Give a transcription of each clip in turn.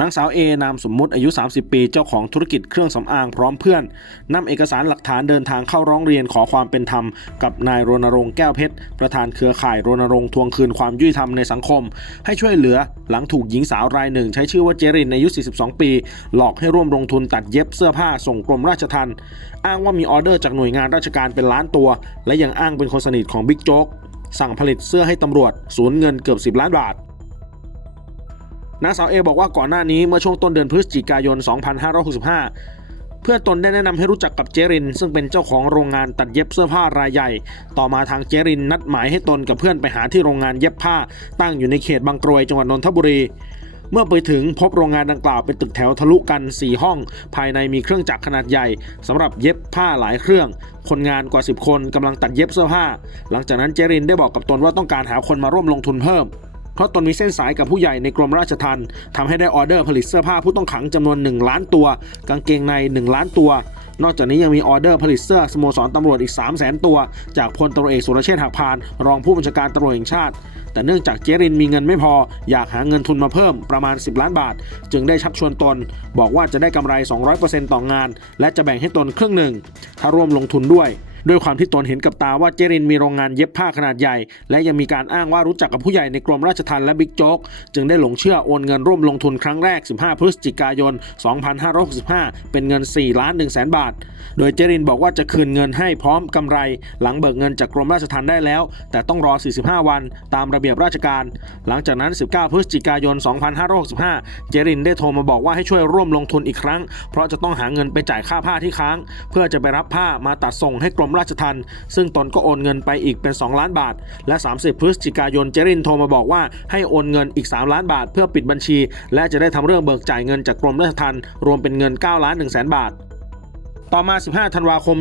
นางสาวเอนามสมมุติอายุ 30 ปี เจ้าของธุรกิจเครื่องสำอางพร้อมเพื่อนนำเอกสารหลักฐานเดินทางเข้าร้องเรียนขอความเป็นธรรม กับนายรณรงค์แก้วเพชร ประธานเครือข่ายรณรงค์ทวงคืนความยุติธรรมในสังคม ให้ช่วยเหลือหลังถูกหญิงสาวรายหนึ่ง ใช้ชื่อว่าเจรินอายุ 42 ปี หลอกให้ร่วมลงทุนตัดเย็บเสื้อผ้าส่งกรมราชทัณฑ์อ้างว่ามีออเดอร์จากหน่วยงานราชการเป็นล้านตัว และยังอ้างเป็นคนสนิทของบิ๊กโจ๊กสั่งผลิตเสื้อให้ตำรวจสูญเงินเกือบ 10 ล้านบาท นางสาวเอบอกว่าก่อนหน้านี้เมื่อช่วงต้นเดือนพฤศจิกายน 2565 เพื่อนตนได้แนะนำให้รู้จักกับเจริน ซึ่งเป็นเจ้าของโรงงานตัดเย็บเสื้อผ้ารายใหญ่ ต่อมาทางเจรินนัดหมายให้ตนกับเพื่อนไปหาที่โรงงานเย็บผ้า ตั้งอยู่ในเขตบางกรวยจังหวัดนนทบุรี เมื่อไปถึงพบโรงงานดังกล่าวเป็นตึกแถวทะลุกัน 4 ห้อง ภายในมีเครื่องจักรขนาดใหญ่สำหรับเย็บผ้าหลายเครื่อง คนงานกว่า 10 คนกำลังตัดเย็บเสื้อผ้า หลังจากนั้นเจรินได้บอกกับตนว่าต้องการหาคนมาร่วมลงทุนเพิ่ม เพราะตนมีเส้นสายกับผู้ใหญ่ในกรมราชทัณฑ์ทำให้ได้ออเดอร์ผลิตเสื้อผ้าผู้ต้องขังจำนวน 1 ล้านตัว กางเกงใน 1 ล้านตัว นอกจากนี้ยังมีออเดอร์ผลิตเสื้อสโมสรตำรวจอีก 3 0 0 0 0 0 ตัว จากพลตำรวจเอกสุรเชษฐ์หักพาน รองผู้บัญชาการตำรวจแห่งชาติ แต่เนื่องจากเจรินมีเงินไม่พอ อยากหาเงินทุนมาเพิ่มประมาณ 10 ล้านบาท จึงได้ชักชวนตน บอกว่าจะได้กำไร 200%ต่องาน และจะแบ่งให้ตนครึ่งหนึ่งถ้าร่วมลงทุนด้วย ด้วยความที่ตนเห็นกับตาว่าเจรินมีโรงงานเย็บผ้าขนาดใหญ่ และยังมีการอ้างว่ารู้จักกับผู้ใหญ่ในกรมราชทัณฑ์และบิ๊กโจ๊กจึงได้หลงเชื่อโอนเงินร่วมลงทุนครั้งแรก 15 พฤศจิกายน 2565 เป็นเงิน 4 ล้าน1แสนบาท โดยเจรินบอกว่าจะคืนเงินให้พร้อมกำไร หลังเบิกเงินจากกรมราชทัณฑ์ได้แล้ว แต่ต้องรอ 45 วัน ตามระเบียบราชการ หลังจากนั้น 19 พฤศจิกายน 2565 เจรินได้โทรมาบอกว่าให้ช่วยร่วมลงทุนอีกครั้ง เพราะจะต้องหาเงินไปจ่ายค่าผ้าที่ค้าง เพื่อจะไปรับผ้ามาตัดส่งให้กรมราชทัณฑ์ซึ่งตนก็โอนเงินไปอีกเป็น 2 ล้านบาท และ 30 พฤศจิกายนเจรินโทรมาบอกว่าให้โอนเงินอีก 3 ล้านบาท เพื่อปิดบัญชี และจะได้ทำเรื่องเบิกจ่ายเงินจากกรมราชทัณฑ์รวมเป็นเงิน 9 ล้าน1แสนบาท ต่อมา 15 ธันวาคม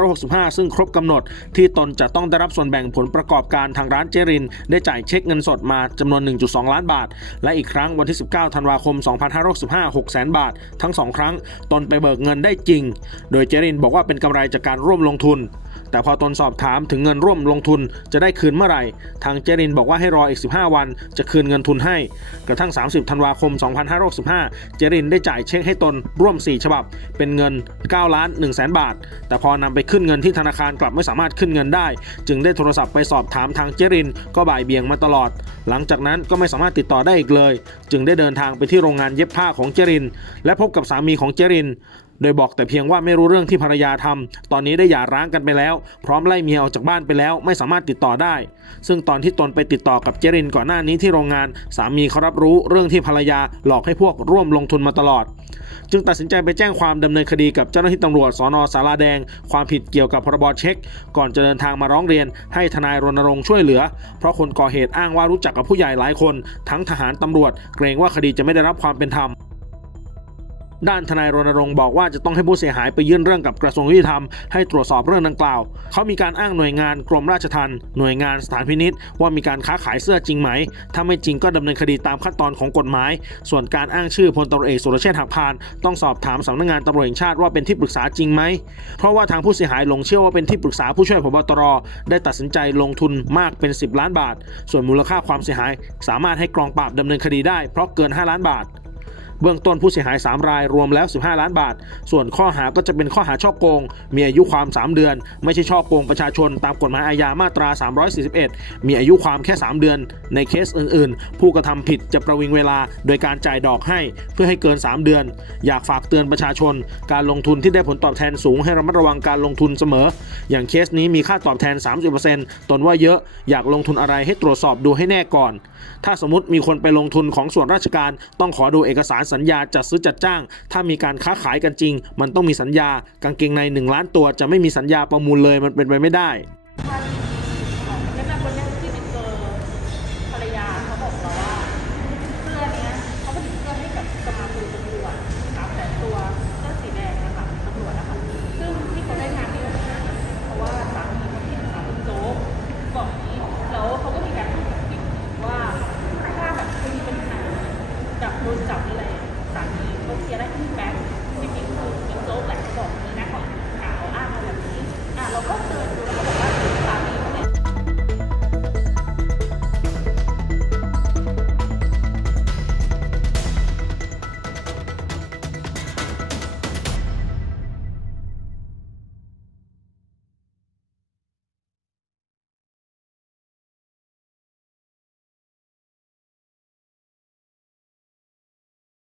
2565 ซึ่งครบกำหนด ที่ตนจะต้องได้รับส่วนแบ่งผลประกอบการทางร้านเจริน ได้จ่ายเช็คเงินสดมาจำนวน 1.2 ล้านบาท และอีกครั้งวันที่ 19 ธันวาคม 2565 6แสนบาท ทั้ง 2 ครั้ง ตนไปเบิกเงินได้จริง โดยเจรินบอกว่าเป็นกำไรจากการร่วมลงทุน แต่พอตนสอบถามถึงเงินร่วมลงทุนจะได้คืนเมื่อไหร่ ทางเจรินบอกว่าให้รออีก 15 วันจะคืนเงินทุนให้ กระทั่ง 30 ธันวาคม 2565 เจรินได้จ่ายเช็คให้ตนร่วม 4 ฉบับ เป็นเงิน9ล้าน1แสนบาท แต่พอนำไปขึ้นเงินที่ธนาคารกลับไม่สามารถขึ้นเงินได้ จึงได้โทรศัพท์ไปสอบถามทางเจรินก็บ่ายเบี่ยงมาตลอด หลังจากนั้นก็ไม่สามารถติดต่อได้อีกเลย จึงได้เดินทางไปที่โรงงานเย็บผ้าของเจริน และพบกับสามีของเจรินโดยบอกแต่เพียงว่าไม่รู้เรื่องที่ภรรยาทำตอนนี้ได้หย่าร้างกันไปแล้ว พร้อมไล่เมียออกจากบ้านไปแล้ว ไม่สามารถติดต่อได้ ซึ่งตอนที่ตนไปติดต่อกับเจรินก่อนหน้านี้ที่โรงงาน สามีเขารับรู้เรื่องที่ภรรยาหลอกให้พวกร่วมลงทุนมาตลอด จึงตัดสินใจไปแจ้งความดำเนินคดีกับเจ้าหน้าที่ตำรวจสอนอสาราแดง ความผิดเกี่ยวกับพรบเช็ค ก่อนจะเดินทางมาร้องเรียน ให้ทนายรณรงค์ช่วยเหลือ เพราะคนก่อเหตุอ้างว่ารู้จักกับผู้ใหญ่หลายคน ทั้งทหารตำรวจ เกรงว่าคดีจะไม่ได้รับความเป็นธรรม ด้านทนายรณรงค์บอกว่าจะต้องให้ผู้เสียหายไปยื่นเรื่องกับกระทรวงยุติธรรมให้ตรวจสอบเรื่องดังกล่าว เขามีการอ้างหน่วยงานกรมราชทัณฑ์หน่วยงานสถานพินิษว่ามีการค้าขายเสื้อจริงไหม ถ้าไม่จริงก็ดำเนินคดีตามขั้นตอนของกฎหมาย ส่วนการอ้างชื่อพลตำรวจเอกสุรเชษฐ์หักพาน ต้องสอบถามสำนักงานตำรวจแห่งชาติว่าเป็นที่ปรึกษาจริงไหม เพราะว่าทางผู้เสียหายหลงเชื่อว่าเป็นที่ปรึกษาผู้ช่วยพบตรได้ตัดสินใจลงทุนมากเป็น 10 ล้านบาท ส่วนมูลค่าความเสียหาย สามารถให้กองปราบดำเนินคดีได้เพราะเกิน 5 ล้านบาท เบื้องต้นผู้เสียหาย 3 รายรวมแล้ว 15 ล้านบาท ส่วนข้อหาก็จะเป็นข้อหาช่อโกง มีอายุความ 3 เดือน ไม่ใช่ช่อโกงประชาชน ตามกฎหมายอาญามาตรา 341 มีอายุความแค่ 3 เดือน ในเคสอื่น ๆ ผู้กระทำผิดจะประวิงเวลา โดยการจ่ายดอกให้เพื่อให้เกิน 3 เดือน อยากฝากเตือนประชาชน การลงทุนที่ได้ผลตอบแทนสูงให้ระมัดระวังการลงทุนเสมอ อย่างเคสนี้มีค่าตอบแทน 30%ตนว่าเยอะอยากลงทุนอะไรให้ตรวจสอบดูให้แน่ก่อน ถ้าสมมติมีคนไปลงทุนของส่วนราชการต้องขอดูเอกสารสัญญาจัดซื้อจัดจ้าง ถ้ามีการค้าขายกันจริง มันต้องมีสัญญากางเกงใน 1 ล้านตัวจะไม่มีสัญญาประมูลเลยมันเป็นไปไม่ได้ เขาเคลียร์ได้ที่แบ็คจริงๆคือบิ๊กโจ๊กแหละบอกนี้นะของขาวอ้างมาแบบนี้อะเราก็เดินดูแล้ว